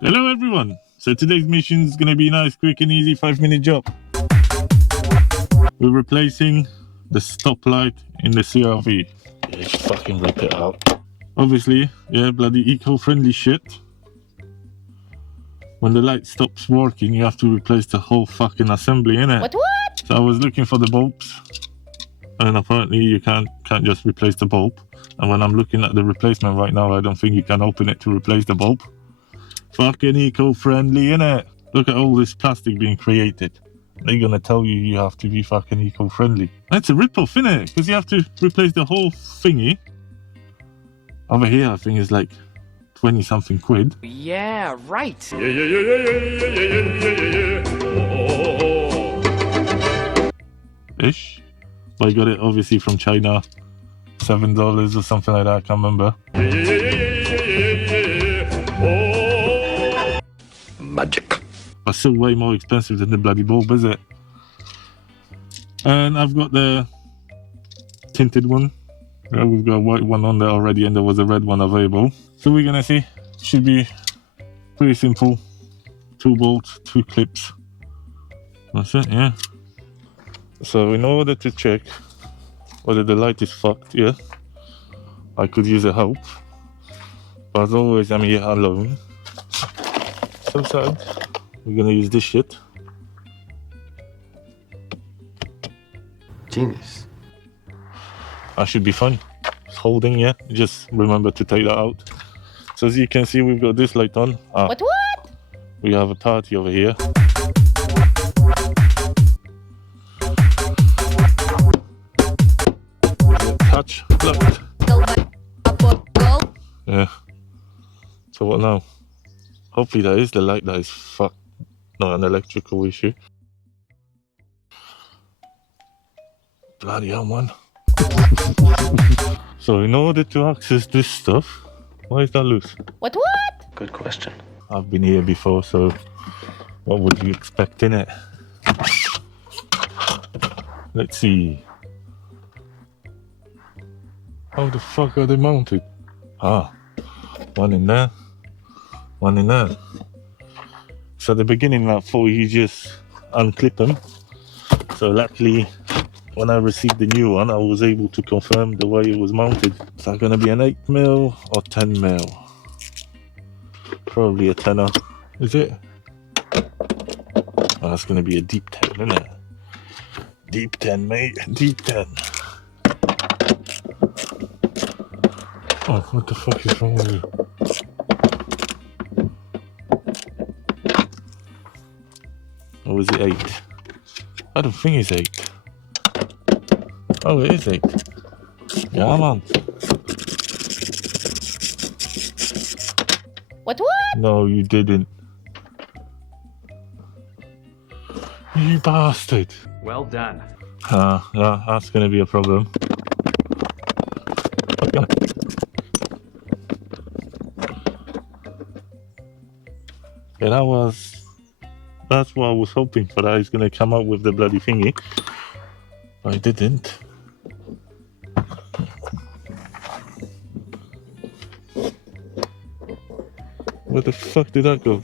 Hello everyone. So today's mission is going to be a nice, quick and easy 5-minute job. We're replacing the stoplight in the CRV. Yeah, just fucking rip it out. Obviously, yeah, bloody eco-friendly shit. When the light stops working, you have to replace the whole fucking assembly, innit? What? So I was looking for the bulbs, and apparently you can't just replace the bulb. And when I'm looking at the replacement right now, I don't think you can open it to replace the bulb. Fucking eco-friendly, innit? Look at all this plastic being created. They're gonna tell you you have to be fucking eco-friendly. That's a rip-off, innit? Because you have to replace the whole thingy. Over here, I think it's like 20-something quid. Yeah, right. Ish. But I got it obviously from China. $7 or something like that, I can't remember. Magic. But still way more expensive than the bloody bulb, is it? And I've got the tinted one. Yeah, we've got a white one on there already, and there was a red one available. So we're gonna see. Should be pretty simple. 2 bolts, 2 clips. That's it, yeah. So in order to check whether the light is fucked, yeah, I could use a help. But as always, I'm here alone. So sad. We're gonna use this shit. Genius. I should be fine. It's holding, yeah. Just remember to take that out. So as you can see, we've got this light on. What? We have a party over here. Touch. Look. Yeah. So what now? Hopefully that is the light that is fucked, not an electrical issue. Bloody hell, man. So in order to access this stuff, why is that loose? What? Good question. I've been here before, so what would you expect in it? Let's see. How the fuck are they mounted? One in there, one in there. So at the beginning I thought you just unclip them. So luckily when I received the new one, I was able to confirm the way it was mounted. Is that going to be an 8mm or 10mm? Probably a 10er. Is it? Oh, that's going to be a deep 10, isn't it? Deep 10, mate. Deep 10. Oh, what the fuck is wrong with you? Or was it 8? I don't think it's 8. Oh, it is 8. Yeah, man. What? No, you didn't. You bastard. Well done. Yeah, that's gonna be a problem. Yeah, that's what I was hoping for, that he's gonna come up with the bloody thingy. But he didn't. Where the fuck did that go?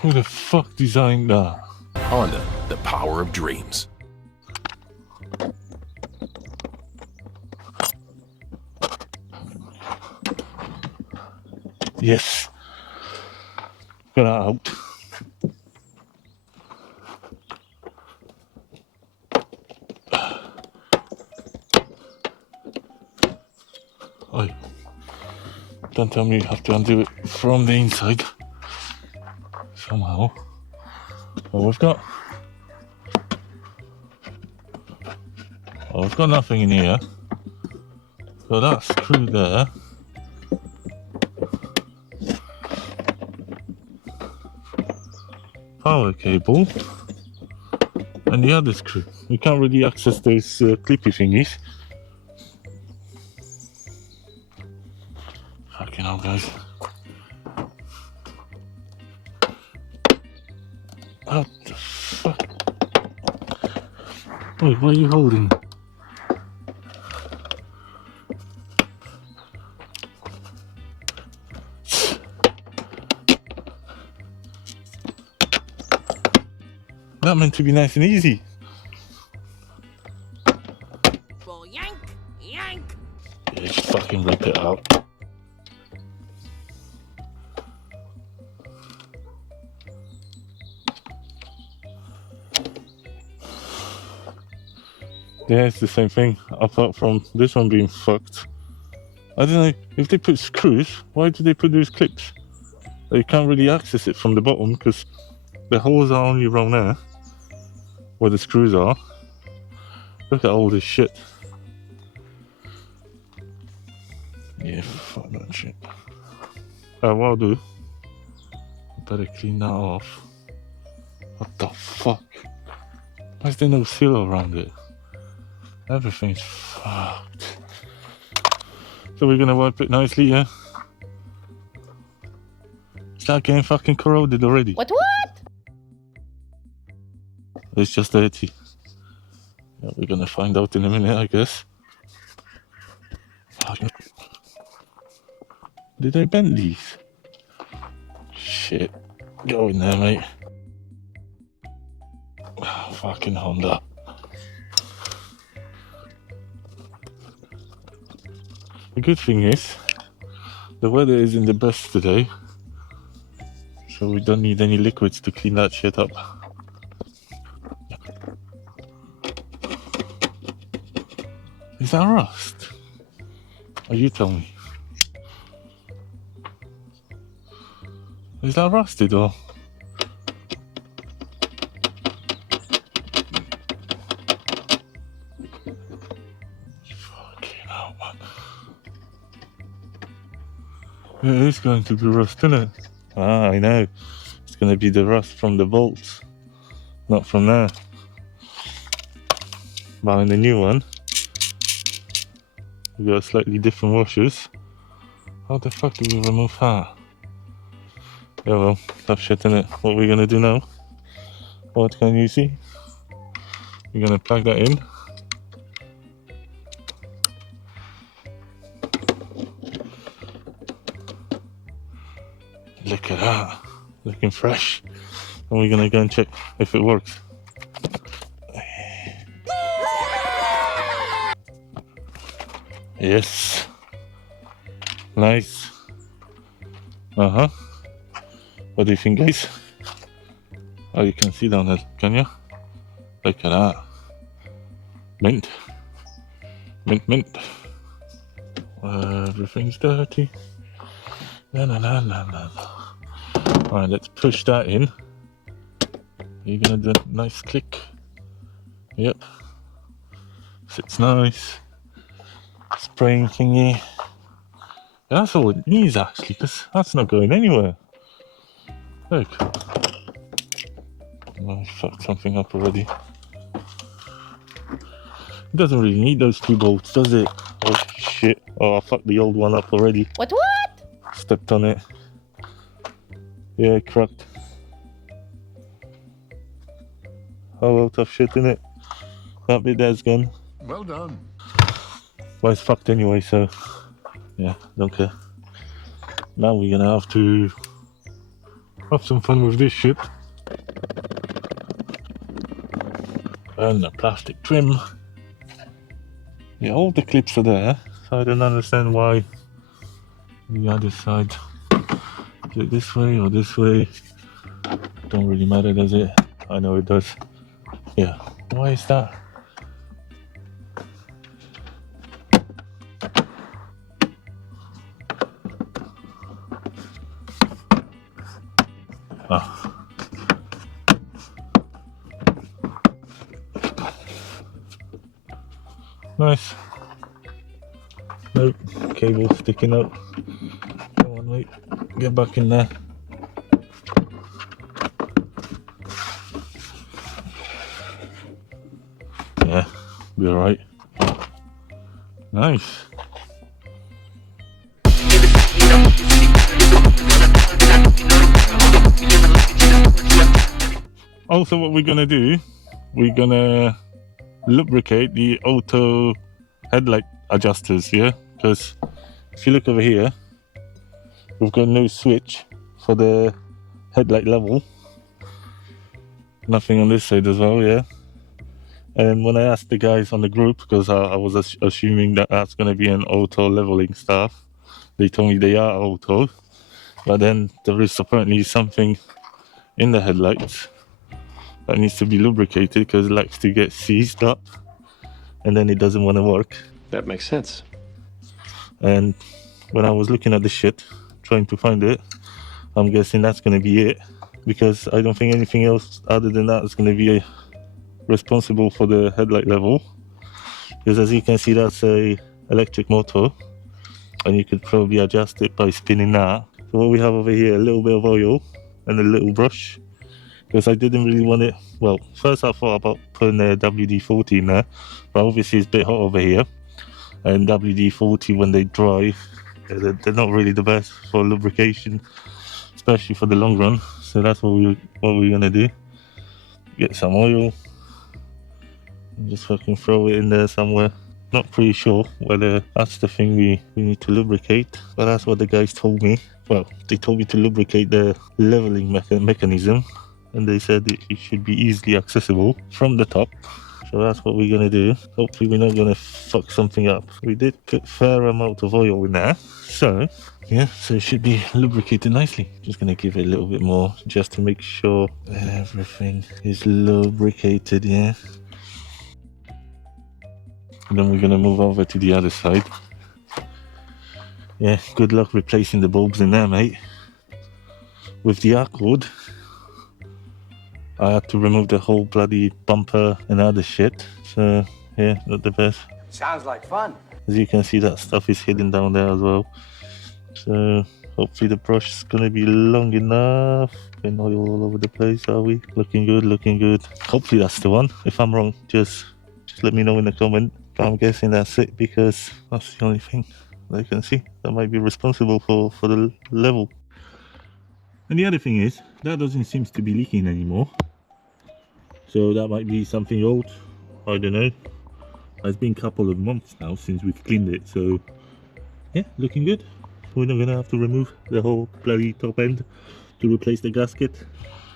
Who the fuck designed that? Honda, the power of dreams. Yes. Got that out. Oh, don't tell me you have to undo it from the inside. Somehow. Oh, we've got nothing in here. So that screw there. Power cable. And the other screw. We can't really access those clippy thingies. Fucking hell, guys. What the fuck? Wait, what are you holding? That meant to be nice and easy. Well, yank, yank. Yeah, just fucking rip it out. Yeah, it's the same thing, apart from this one being fucked. I don't know, if they put screws, why do they put those clips? You can't really access it from the bottom because the holes are only around there, where the screws are. Look at all this shit. Yeah, fuck that shit. What I'll do, I better clean that off. What the fuck? Why is there no seal around it? Everything's fucked. So we're gonna wipe it nicely, yeah? Is that getting fucking corroded already? What? It's just dirty. Yeah, we're gonna find out in a minute, I guess. Oh, did I bend these? Shit. Go in there, mate. Oh, fucking Honda. The good thing is, the weather isn't the best today, so we don't need any liquids to clean that shit up. Is that rust? Oh, you tell me. Is that rusted or? Fucking hell, man. It is going to be rust, isn't it? Ah, I know. It's going to be the rust from the bolts, not from there. But in the new one, we got slightly different washers. How the fuck do we remove that? Yeah, well, tough shit, innit? What we're gonna do now? What can you see? We're gonna plug that in. Look at that, looking fresh. And we're gonna go and check if it works. Yes. Nice. Uh-huh. What do you think, guys? Oh, you can see down there, can you? Look at that. Mint. Mint, mint. Everything's dirty. No, no, no, no, no. Alright, let's push that in. You're gonna do a nice click. Yep. Sits nice. Spraying thingy. That's all it needs actually, because that's not going anywhere. Look. Oh, I fucked something up already. It doesn't really need those two bolts, does it? Oh shit. Oh, I fucked the old one up already. What? Stepped on it. Yeah, cracked. Oh well, tough shit, innit? That bit there's gone. Well done. Well, it's fucked anyway, so yeah, don't care. Now we're gonna have to have some fun with this shit. And the plastic trim. Yeah, all the clips are there, so I don't understand why the other side. Is it this way or this way? Don't really matter, does it? I know it does. Yeah, why is that? Ah. Nice. Nope, cable sticking out. Come on, mate. Get back in there. Yeah, be alright. Nice. Also, what we're gonna do, we're gonna lubricate the auto headlight adjusters, yeah? Because if you look over here, we've got no switch for the headlight level. Nothing on this side as well, yeah. And when I asked the guys on the group, because I was assuming that that's going to be an auto leveling stuff, they told me they are auto, but then there is apparently something in the headlights that needs to be lubricated because it likes to get seized up and then it doesn't want to work. That makes sense. And when I was looking at the shit, trying to find it, I'm guessing that's going to be it, because I don't think anything else other than that is going to be responsible for the headlight level, because as you can see, that's a electric motor and you could probably adjust it by spinning that. So what we have over here, a little bit of oil and a little brush, because I didn't really want it. Well, first I thought about putting a WD-40 in there, but obviously it's a bit hot over here, and WD-40 when they dry, they're not really the best for lubrication, especially for the long run. So that's what we're gonna do. Get some oil and just fucking throw it in there somewhere. Not pretty sure whether that's the thing we need to lubricate, but that's what the guys told me. Well, they told me to lubricate the leveling mechanism, and they said it should be easily accessible from the top. So that's what we're gonna do. Hopefully we're not gonna fuck something up. We did put a fair amount of oil in there, so yeah, so it should be lubricated nicely. Just gonna give it a little bit more just to make sure everything is lubricated, yeah. And then we're gonna move over to the other side. Yeah, good luck replacing the bulbs in there, mate. With the Accord, I had to remove the whole bloody bumper and other shit. So yeah, not the best. Sounds like fun. As you can see, that stuff is hidden down there as well. So hopefully the brush is gonna be long enough. Getting oil all over the place, are we? Looking good, looking good. Hopefully that's the one. If I'm wrong, just let me know in the comment. But I'm guessing that's it, because that's the only thing I can see that might be responsible for the level. And the other thing is, that doesn't seem to be leaking anymore. So that might be something old, I don't know. It's been a couple of months now since we've cleaned it, so yeah, looking good. We're not gonna have to remove the whole bloody top end to replace the gasket.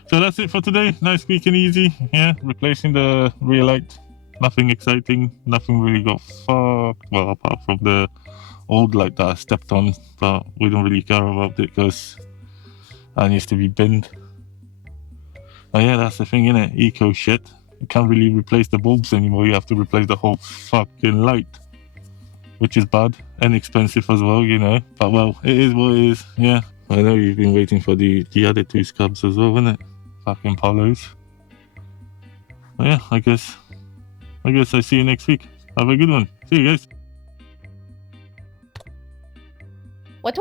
So that's it for today. Nice, quick and easy. Yeah, replacing the rear light. Nothing exciting, nothing really got fucked. Well, apart from the old light that I stepped on, but we don't really care about it because that needs to be binned. Oh yeah, that's the thing, innit? Eco shit. You can't really replace the bulbs anymore. You have to replace the whole fucking light, which is bad and expensive as well, you know. But well, it is what it is. Yeah, I know you've been waiting for the other two scabs as well, innit? Fucking Polos. But yeah, I guess I see you next week. Have a good one. See you guys. What?